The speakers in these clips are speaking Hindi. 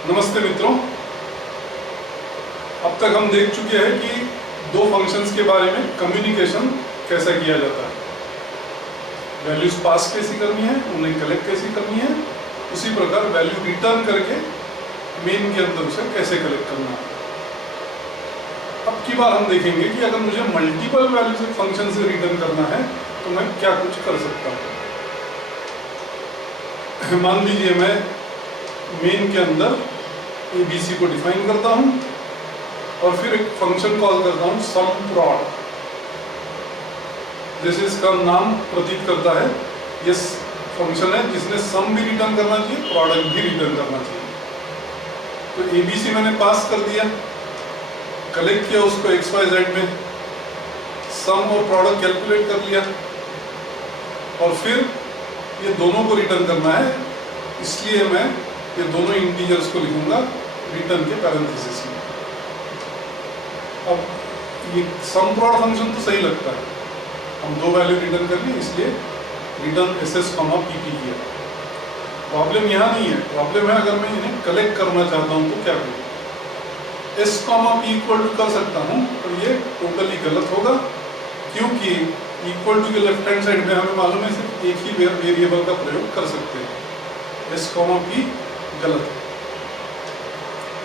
नमस्ते मित्रों, अब तक हम देख चुके हैं कि दो फंक्शंस के बारे में कम्युनिकेशन कैसा किया जाता है। वैल्यूज पास कैसी करनी है, उन्हें कलेक्ट कैसी करनी है, उसी प्रकार वैल्यू रिटर्न करके मेन के अंदर उसे कैसे कलेक्ट करना है। अब की बार हम देखेंगे कि अगर मुझे मल्टीपल वैल्यूज एक फंक्शन से रिटर्न करना है तो मैं क्या कुछ कर सकता हूँ। मान लीजिए मैं मेन के अंदर ABC को डिफाइन करता हूँ और फिर एक फंक्शन कॉल करता हूँ सम prod। जैसे इसका नाम प्रतीत करता है, ये फंक्शन है जिसने सम भी रिटर्न करना चाहिए, प्रोडक्ट भी रिटर्न करना चाहिए। तो ABC मैंने पास कर दिया, कलेक्ट किया उसको XYZ में, सम और प्रोडक्ट कैलकुलेट कर लिया और फिर ये दोनों को रिटर्न करना है, इसलिए मैं ये दोनों इंटीजर्स को लिखूंगा रिटर्न के पैरेंथेसिस में। अब ये सम प्रोड फंक्शन तो सही लगता है, हम दो वैल्यू रिटर्न कर लिए इसलिए रिटर्न SS, PP किया। प्रॉब्लम यहाँ नहीं है, प्रॉब्लम है अगर मैं इन्हें कलेक्ट करना चाहता हूँ तो क्या करूँ। S, P इक्वल टू कर सकता हूँ पर ये टोटली गलत होगा, क्योंकि इक्वल टू के लेफ्ट हैंड साइड में हमें मालूम है सिर्फ एक ही वेरिएबल का प्रयोग कर सकते हैं। S, P गलत है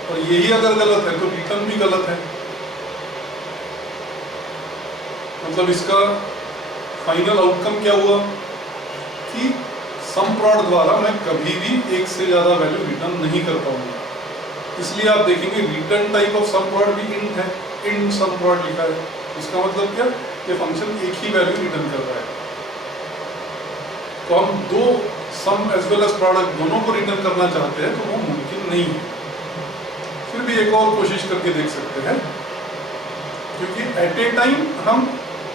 और यही अगर गलत है तो रिटर्न भी गलत है। मतलब इसका फाइनल आउटकम क्या हुआ कि सम प्रोड द्वारा मैं कभी भी एक से ज्यादा वैल्यू रिटर्न नहीं कर पाऊंगा। इसलिए आप देखेंगे रिटर्न टाइप ऑफ सम प्रोड भी इंट है, इंट सम प्रोड लिखा है। इसका मतलब क्या, ये फंक्शन एक ही वैल्यू रिटर्न कर रहा है। तो हम दो सम एज वेल एज प्रोडक्ट दोनों को रिटर्न करना चाहते हैं तो वो मुमकिन नहीं है। फिर भी एक और कोशिश करके देख सकते हैं, क्योंकि एट ए टाइम हम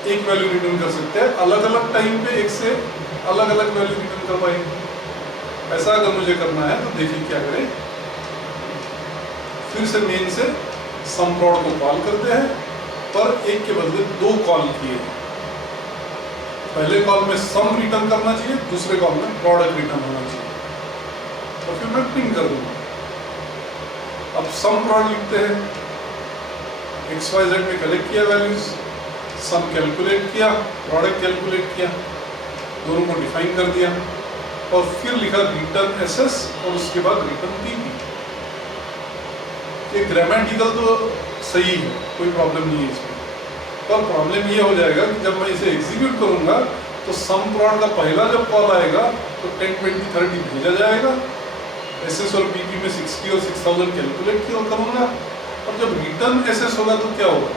एक वैल्यू रिटर्न कर सकते हैं, अलग अलग टाइम पे एक से अलग अलग वैल्यू रिटर्न कर पाएंगे। ऐसा अगर मुझे करना है तो देखिए क्या करें, फिर से मेन से सम प्रोड को कॉल करते हैं पर एक के बदले दो कॉल किए हैं। पहले कॉल में सम रिटर्न करना चाहिए, दूसरे कॉल में प्रोडक्ट रिटर्न होना चाहिए, तो फिर मैं प्रिंट कर दूंगा। अब सम प्रोड लिखते हैं, XYZ में कलेक्ट किया वैल्यूज, सम कैलकुलेट किया, प्रोडक्ट कैलकुलेट किया, दोनों को डिफाइन कर दिया और फिर लिखा रिटर्न SS और उसके बाद रिटर्न PP। ये ग्रामेटिकल तो सही है, कोई प्रॉब्लम नहीं है इसमें, पर प्रॉब्लम ये हो जाएगा कि जब मैं इसे एग्जीक्यूट करूंगा तो सम प्रोड का पहला जब कॉल आएगा तो 10, 20, 30 भेजा जाएगा, SS और PP में 60 और 6000 कैलकुलेट किया करूंगा, और जब रिटर्न SS होगा तो क्या होगा,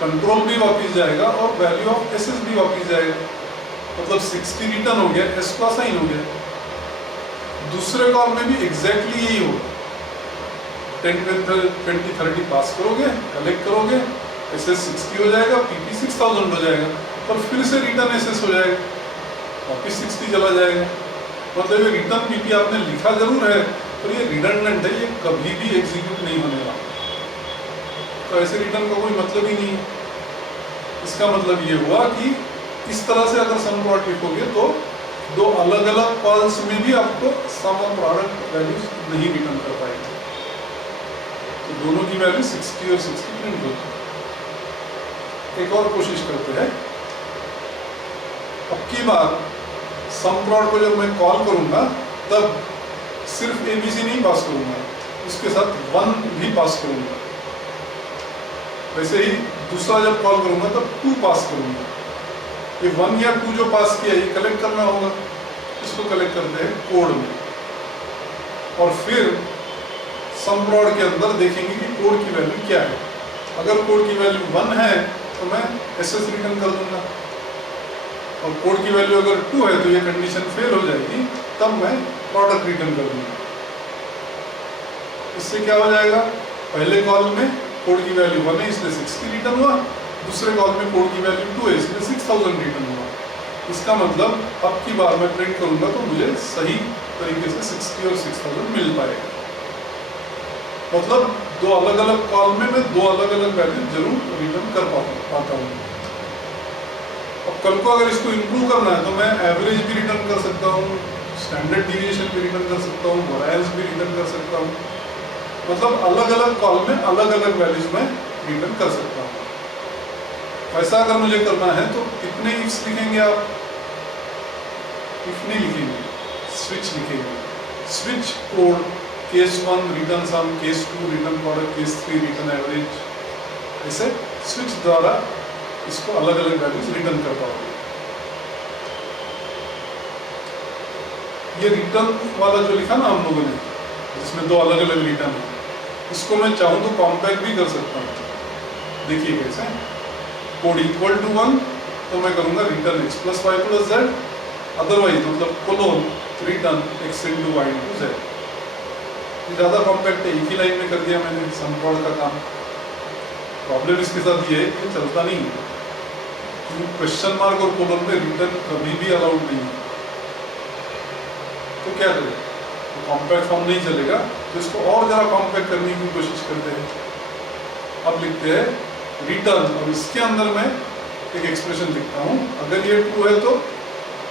कंट्रोल भी वापस जाएगा और वैल्यू ऑफ SS भी वापस जाएगा। मतलब 60 रिटर्न हो गया, S को असाइन हो गया। दूसरे कॉल में भी एग्जैक्टली यही होगा, 10, 20, 30 पास करोगे, कलेक्ट करोगे, SS 60 हो जाएगा, PP 6000 हो जाएगा, और फिर से रिटर्न SS हो जाएगा, वापिस 60 चला जाएगा। मतलब ये रिटर्न PP आपने लिखा जरूर है पर ये रिडंडेंट है, ये कभी भी एग्जीक्यूट नहीं होने वाला। तो ऐसे रिटर्न का कोई मतलब ही नहीं है। इसका मतलब ये हुआ कि इस तरह से अगर सम प्रोड लिखोगे तो दो अलग अलग कॉल्स में भी आपको सम और प्रोडक्ट वैल्यूज नहीं रिटर्न कर पाएंगे, तो दोनों की वैल्यू 60 और 60 प्रिंट होगी। एक और कोशिश करते हैं। अब की बार सम प्रोड को जब मैं कॉल करूंगा तब सिर्फ ABC नहीं पास करूंगा, उसके साथ 1 भी पास करूंगा। वैसे ही दूसरा जब कॉल करूंगा तब 2 पास करूंगा। ये 1 या 2 जो पास किया ये कलेक्ट करना होगा, इसको कलेक्ट करते हैं कोड में, और फिर सम प्रोड के अंदर देखेंगे कि कोड की वैल्यू क्या है। अगर कोड की वैल्यू 1 है तो मैं SS रिटर्न कर दूंगा, और कोड की वैल्यू अगर 2 है तो ये कंडीशन फेल हो जाएगी, तब मैं प्रोडक्ट रिटर्न कर दूंगा। इससे क्या हो जाएगा, पहले कॉल में कोड की वैल्यू 1 है इसलिए 60 रिटर्न हुआ, दूसरे कॉल में कोड की वैल्यू 2 है इसलिए 6000 रिटर्न हुआ। इसका मतलब अब की बार मैं प्रिंट करूंगा तो मुझे सही तरीके से 60 और 6000 मिल पाएगा। मतलब दो अलग अलग कॉल में मैं दो अलग अलग वैल्यू जरूर रिटर्न कर पाता हूँ। अब कल को अगर इसको इम्प्रूव करना है तो मैं एवरेज भी रिटर्न कर सकता हूँ, स्टैंडर्ड डिविएशन भी रिटर्न कर सकता हूँ, वैरिएंस भी रिटर्न कर सकता हूँ। मतलब अलग अलग कॉल में अलग अलग वैल्यूज में रिटर्न कर सकता हूँ। ऐसा अगर मुझे करना है तो कितने इफ्स लिखेंगे आप? इफ नहीं लिखेंगे, स्विच लिखेंगे। Switch code case 1 return sum, case 2 return product, case 3 return average, ऐसे स्विच द्वारा इसको अलग अलग वैल्यूज रिटर्न कर पाओगे। ये रिटर्न वाला जो लिखा ना हम लोगों ने, जिसमें दो अलग अलग रिटर्न है, इसको मैं चाहूँ तो कॉम्पैक्ट भी कर सकता हूँ। देखिए कैसे, कोड इक्वल टू 1 तो मैं करूँगा return x plus Y plus Z, otherwise मतलब colon return x into Y into Z. ये ज़्यादा कॉम्पैक्ट है, एक ही लाइन में कर दिया मैंने सम प्रोड का काम। प्रॉब्लम इसके साथ ये है कि चलता नहीं है, क्वेश्चन मार्क और कोलोन में रिटर्न कभी भी अलाउड नहीं है। तो क्या करें, तो कॉम्पैक्ट फॉर्म नहीं चलेगा, तो इसको और ज़रा कॉम्पैक्ट करने की कोशिश करते हैं। अब लिखते हैं रिटर्न, और इसके अंदर मैं एक एक्सप्रेशन लिखता हूँ, अगर ये ट्रू है तो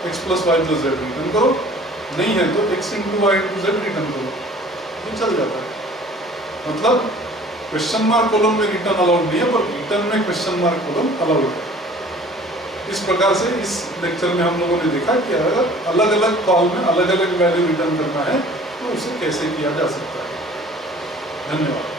x plus Y plus Z return करो, नहीं है तो x into Y into Z return करो, ये चल जाता है। मतलब क्वेश्चन मार्क कॉलम में रिटर्न अलाउड नहीं है, पर रिटर्न में क्वेश्चन मार्क कॉलम अलाउड है। इस प्रकार से इस लेक्चर में हम लोगों ने देखा कि अगर अलग अलग कॉल में अलग अलग वैल्यू रिटर्न करना है तो उसे कैसे किया जा सकता है। धन्यवाद।